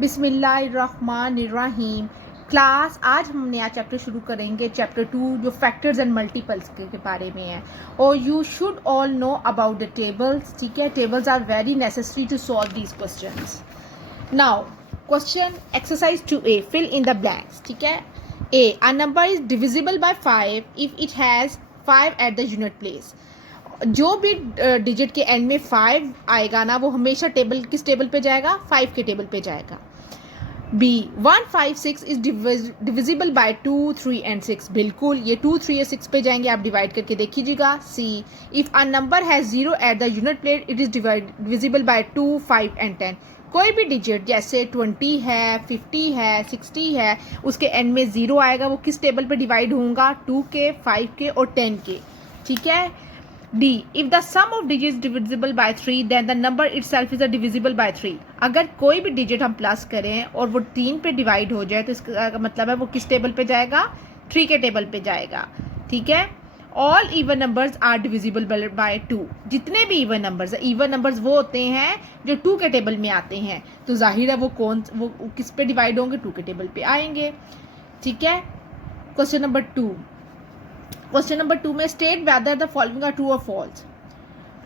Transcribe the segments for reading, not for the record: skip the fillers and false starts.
बिस्मिल्लाहिर्रहमानिर्रहीम। क्लास आज हम नया चैप्टर शुरू करेंगे, चैप्टर 2 जो फैक्टर्स एंड मल्टीपल्स के बारे में है। और you should all know about the tables. ठीक है, tables are very necessary to solve these questions. Now question exercise 2A, fill in the blanks. ठीक है, a number is divisible by 5 if it has 5 at the unit place. जो भी digit के and में 5 आएगा ना, वो हमेशा टेबल किस टेबल पे जाएगा? 5 के टेबल पे जाएगा। B 1 5 6 is divisible by 2 3 and 6। बिल्कुल, ये 2 3 और 6 पे जाएंगे, आप डिवाइड करके देखिएगा। See if a number has 0 eight the unit place it is divisible by 2 5 and 10। कोई भी डिजिट जैसे 20 है, 50 है, 60 है, उसके एंड में 0 आएगा, वो किस टेबल पे डिवाइड होगा? 2 के, 5 के और 10 के। ठीक है। D. If the sum of digits is divisible by 3, then the number itself is divisible by 3. अगर कोई भी डिजिट हम प्लस करें और वो 3 पे डिवाइड हो जाए तो इसका मतलब है वो किस टेबल पे जाएगा? 3 के टेबल पे जाएगा। ठीक है। All even numbers are divisible by 2। जितने भी इवन नंबर्स है, इवन नंबर्स वो होते हैं जो 2 के टेबल में आते हैं, तो जाहिर है वो किस पे डिवाइड होंगे? 2 के टेबल पे आएंगे। ठीक है। Question number 2। क्वेश्चन नंबर 2 में state whether the following are true और फॉल्स।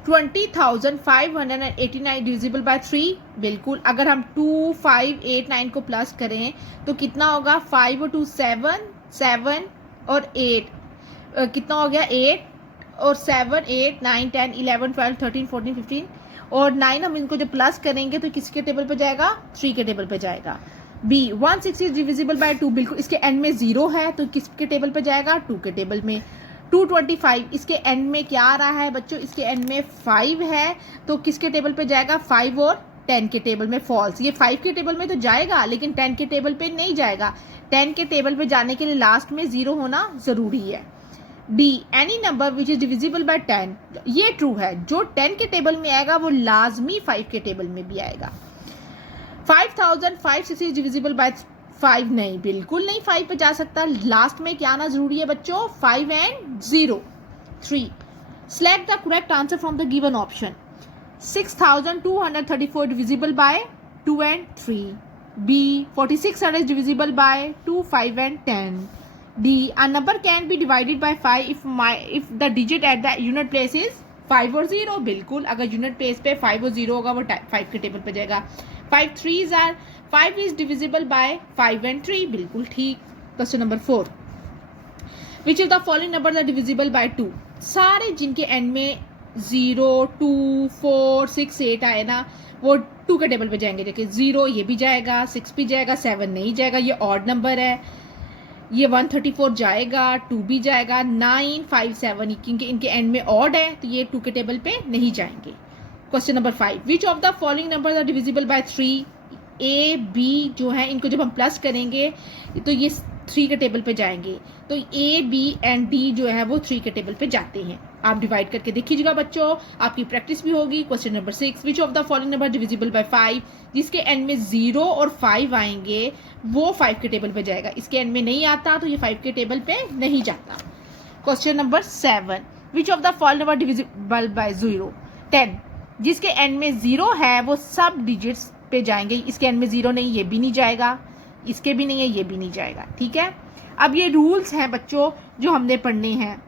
20,589 divisible by 3। बिल्कुल, अगर हम 2 5 8 9 को प्लस करें तो कितना होगा? 5 और 2 7 7 और 8 कितना हो गया? 8 और 7 8 9 10 11 12 13 14 15 और 9 हम इनको जब प्लस करेंगे तो किसके टेबल पे जाएगा? 3 के टेबल पे जाएगा। B 160 is divisible by 2। बिल्कुल, इसके एंड में 0 है तो किसके टेबल पे जाएगा? 2 के टेबल में। 225 इसके एंड में क्या आ रहा है बच्चों? इसके एंड में 5 है तो किसके टेबल पे जाएगा? 5 और 10 के टेबल में। फॉल्स, ये 5 के टेबल में तो जाएगा लेकिन 10 के टेबल पे नहीं जाएगा। 10 के टेबल पे जाने के लिए लास्ट में 0 होना जरूरी है। D any number which is divisible bye 10। ये ट्रू है, जो 10 के टेबल में आएगा वो लाजमी 5 के टेबल में भी आएगा। 5,560 डिविजिबल बाय 5 नहीं, बिल्कुल नहीं 5 पे जा सकता। लास्ट में क्या आना जरूरी है बच्चों? 5 and 0। 3 select the correct answer from the given option. 6,234 divisible by 2 and 3। B 4600 divisible by 2 5 and 10। D a number can be divided by 5 if the digit at the unit place is 5 और 0। बिल्कुल, अगर unit place पे 5 और 0 होगा वो 5 के table पे जाएगा। 5 3s are 5 is divisible by 5 and 3। बिल्कुल ठीक। Question number 4। Which of the following numbers are divisible by 2? सारे जिनके एंड में 0 2 4 6 8 आए ना, वो 2 के टेबल पे जाएंगे। देखिए 0 ये भी जाएगा, 6 भी जाएगा, 7 नहीं जाएगा, ये ऑड नंबर है। ये 134 जाएगा, 2 भी जाएगा, 9 5 7 क्योंकि इनके एंड में ऑड है तो ये 2 के टेबल पे नहीं जाएंगे। Question number 5। Which of the following numbers are divisible by 3? A B जो है इनको जब हम प्लस करेंगे तो ये 3 के टेबल पे जाएंगे, तो ए बी एंड डी जो है वो 3 के टेबल पे जाते हैं। आप डिवाइड करके देखिएगा बच्चों, आपकी प्रैक्टिस भी होगी। Question number 6। Which of the following number divisible by 5? जिसके एंड में 0 और 5 आएंगे वो 5 के टेबल पे जाएगा। इसके एंड में नहीं आता तो ये 5 के टेबल पे नहीं जाता। Question number 7। Which of the following number divisible by 0? 10 जिसके एंड में 0 है वो सब डिजिट्स पे जाएंगे। इसके एंड में 0 नहीं, ये भी नहीं जाएगा, इसके भी नहीं है, ये भी नहीं जाएगा। ठीक है। अब ये रूल्स हैं बच्चों जो हमने पढ़ने हैं।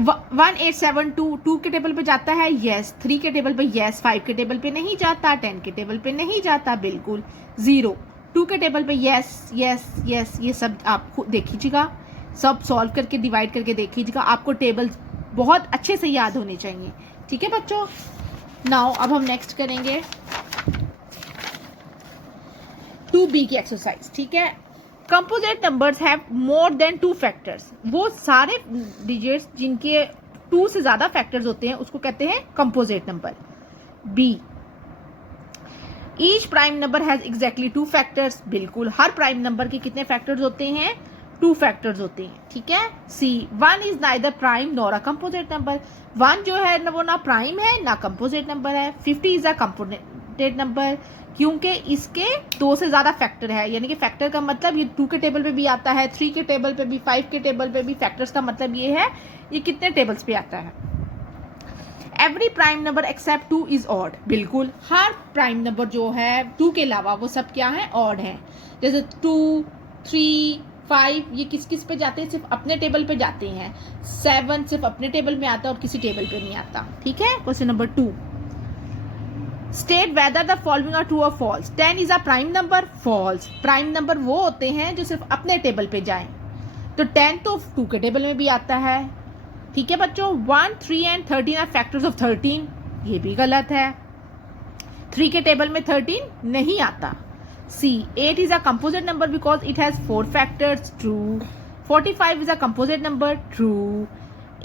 1872 2 के टेबल पे जाता है, यस। 3 के टेबल पे यस। 5 के टेबल पे नहीं जाता, 10 के टेबल पे नहीं जाता, बिल्कुल। 0 2 के टेबल पे यस यस यस। ये सब आप देखिएगा, सब सॉल्व करके डिवाइड करके देखिएगा, आपको टेबल बहुत अच्छे से याद होने चाहिए। ठीक है बच्चों। नाउ अब हम नेक्स्ट करेंगे 2B की एक्सरसाइज। ठीक है। Composite numbers have more than 2 factors. वो सारे डिजिट्स जिनके 2 से ज्यादा फैक्टर्स होते हैं उसको कहते हैं composite number. B each prime number has exactly 2 factors. बिल्कुल, हर प्राइम नंबर के कितने फैक्टर्स होते हैं? 2 फैक्टर्स होते हैं। ठीक है। सी 1 is neither prime nor a composite number. 1 जो है वो ना प्राइम है ना कंपोजिट नंबर है। 50 इज अ कंपोजिट नंबर क्योंकि इसके 2 से ज्यादा फैक्टर है, यानी कि फैक्टर का मतलब ये 2 के टेबल पे भी आता है, 3 के टेबल पे भी, 5 के टेबल पे भी। फैक्टर्स का मतलब ये है ये कितने टेबल्स पे आता है। Every prime number except 2 is odd, बिल्कुल हर प्राइम नंबर जो है 2 के अलावा वो सब क्या है, ऑड है। जैसे 2, 3, 5 ये किस किस पे जाते हैं, सिर्फ अपने टेबल पे जाते हैं। 7 सिर्फ अपने टेबल में आता है और किसी टेबल पे नहीं आता। ठीक है, question number 2, state whether the following are true और false. 10 is a prime number, false. Prime number वो होते हैं जो सिर्फ अपने टेबल पे जाएं, तो 10 तो 2 के टेबल में भी आता है। ठीक है बच्चों, 1, 3 एंड 13 आर फैक्टर्स ऑफ 13, ये भी गलत है। 3 के टेबल में 13 नहीं आता। सी, 8 is a composite number because it has 4 factors, true. 45 is a composite number, true.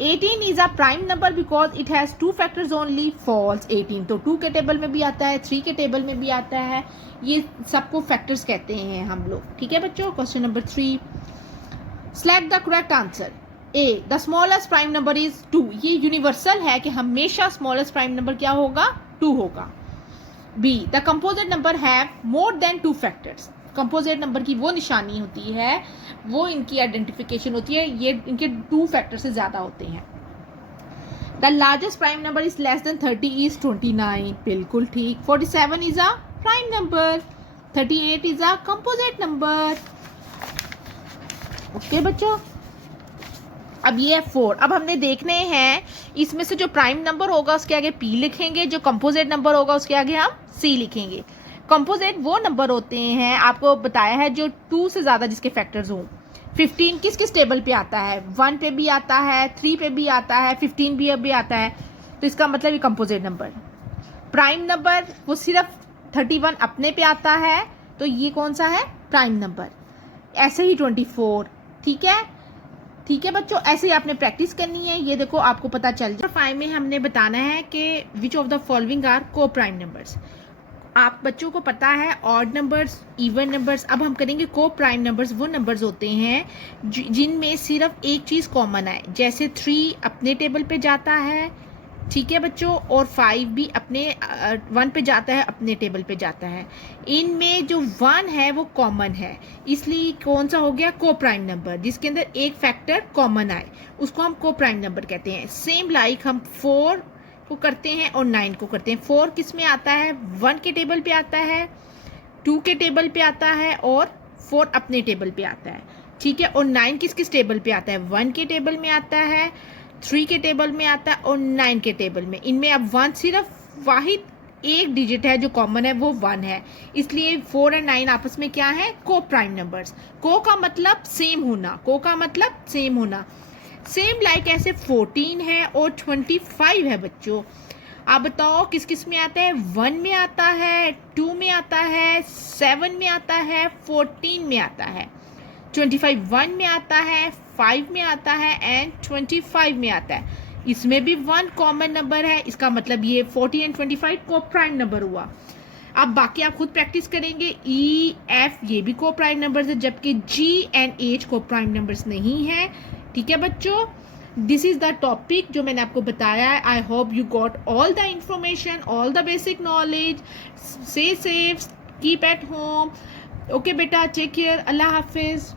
18 is a prime number because it has 2 factors only, false. 18 तो 2 के टेबल में भी आता है, 3 के टेबल में भी आता है, ये सबको फैक्टर्स कहते हैं हम लोग। ठीक है बच्चों, question number 3, select the correct answer. A, the smallest prime number is 2, ये यूनिवर्सल है कि हमेशा स्मॉलेस्ट प्राइम नंबर क्या होगा, 2 होगा। B, the composite number have more than 2 factors, composite number की वो निशानी होती है, वो इनकी आइडेंटिफिकेशन होती है, ये इनके 2 फैक्टर से ज्यादा होते हैं। The largest prime number is less than 30 is 29, बिल्कुल ठीक। 47 is a prime number, 38 is a composite number. Okay बच्चों, अब ये है 4। अब हमने देखने हैं इसमें से जो प्राइम नंबर होगा उसके आगे P लिखेंगे, जो कंपोजिट नंबर होगा उसके आगे हम C लिखेंगे। कंपोजिट वो नंबर होते हैं, आपको बताया है, जो 2 से ज़्यादा जिसके फैक्टर्स हों। 15 किस किस टेबल पे आता है, 1 पे भी आता है, 3 पे भी आता है, 15 भी आता है, तो इसका मतलब ये कंपोजिट नंबर। प्राइम नंबर वो सिर्फ 31 अपने पे आता है, तो ये कौन सा है, प्राइम नंबर। ऐसे ही 24। ठीक है बच्चों, ऐसे ही आपने प्रैक्टिस करनी है। ये देखो आपको पता चल जाए। 5 में हमने बताना है कि which of the following are को प्राइम नंबर्स। आप बच्चों को पता है ऑड नंबर्स, इवन नंबर्स। अब हम करेंगे को प्राइम नंबर्स। वो नंबर्स होते हैं जिनमें सिर्फ एक चीज़ कॉमन है, जैसे 3 अपने टेबल पे जाता है, ठीक है बच्चों, और 5 भी अपने 1 पे जाता है, अपने टेबल पे जाता है। इनमें जो 1 है वो कॉमन है, इसलिए कौन सा हो गया, को प्राइम नंबर, जिसके अंदर एक फैक्टर कॉमन आए, उसको हम को प्राइम नंबर कहते हैं। सेम लाइक हम 4 को करते हैं और 9 को करते हैं। 4 किस में आता है, 1 के टेबल पे आता है, 2 के टेबल पे आता है और 4 अपने टेबल पे आता है। ठीक है, और 9 किस किस टेबल पे आता है, 1 के टेबल में आता है, 3 के टेबल में आता है और 9 के टेबल में। इनमें अब 1 सिर्फ वाहिद एक डिजिट है जो कॉमन है, वो 1 है, इसलिए 4 और 9 आपस में क्या है, को प्राइम नंबर्स। को का मतलब सेम होना, को का मतलब सेम होना। सेम लाइक ऐसे 14 है और 25 है बच्चों। आप बताओ किस किस में आता है, 1 में आता है, 2 में आता है, 7 में आता है, 14 में आता है। 25 1 में आता है, 5 में आता है एंड 25 में आता है। इसमें भी 1 कॉमन नंबर है, इसका मतलब ये 40 एंड 25 को प्राइम नंबर हुआ। अब बाकी आप खुद प्रैक्टिस करेंगे। ई, एफ ये भी को प्राइम नंबर्स है, जबकि जी एंड एच को प्राइम नंबर्स नहीं है। ठीक है बच्चों, दिस इज द टॉपिक जो मैंने आपको बताया है। I hope you got all the information, all the basic knowledge. Stay safe, keep at home. Okay बेटा, टेक केयर, अल्लाह हाफिज।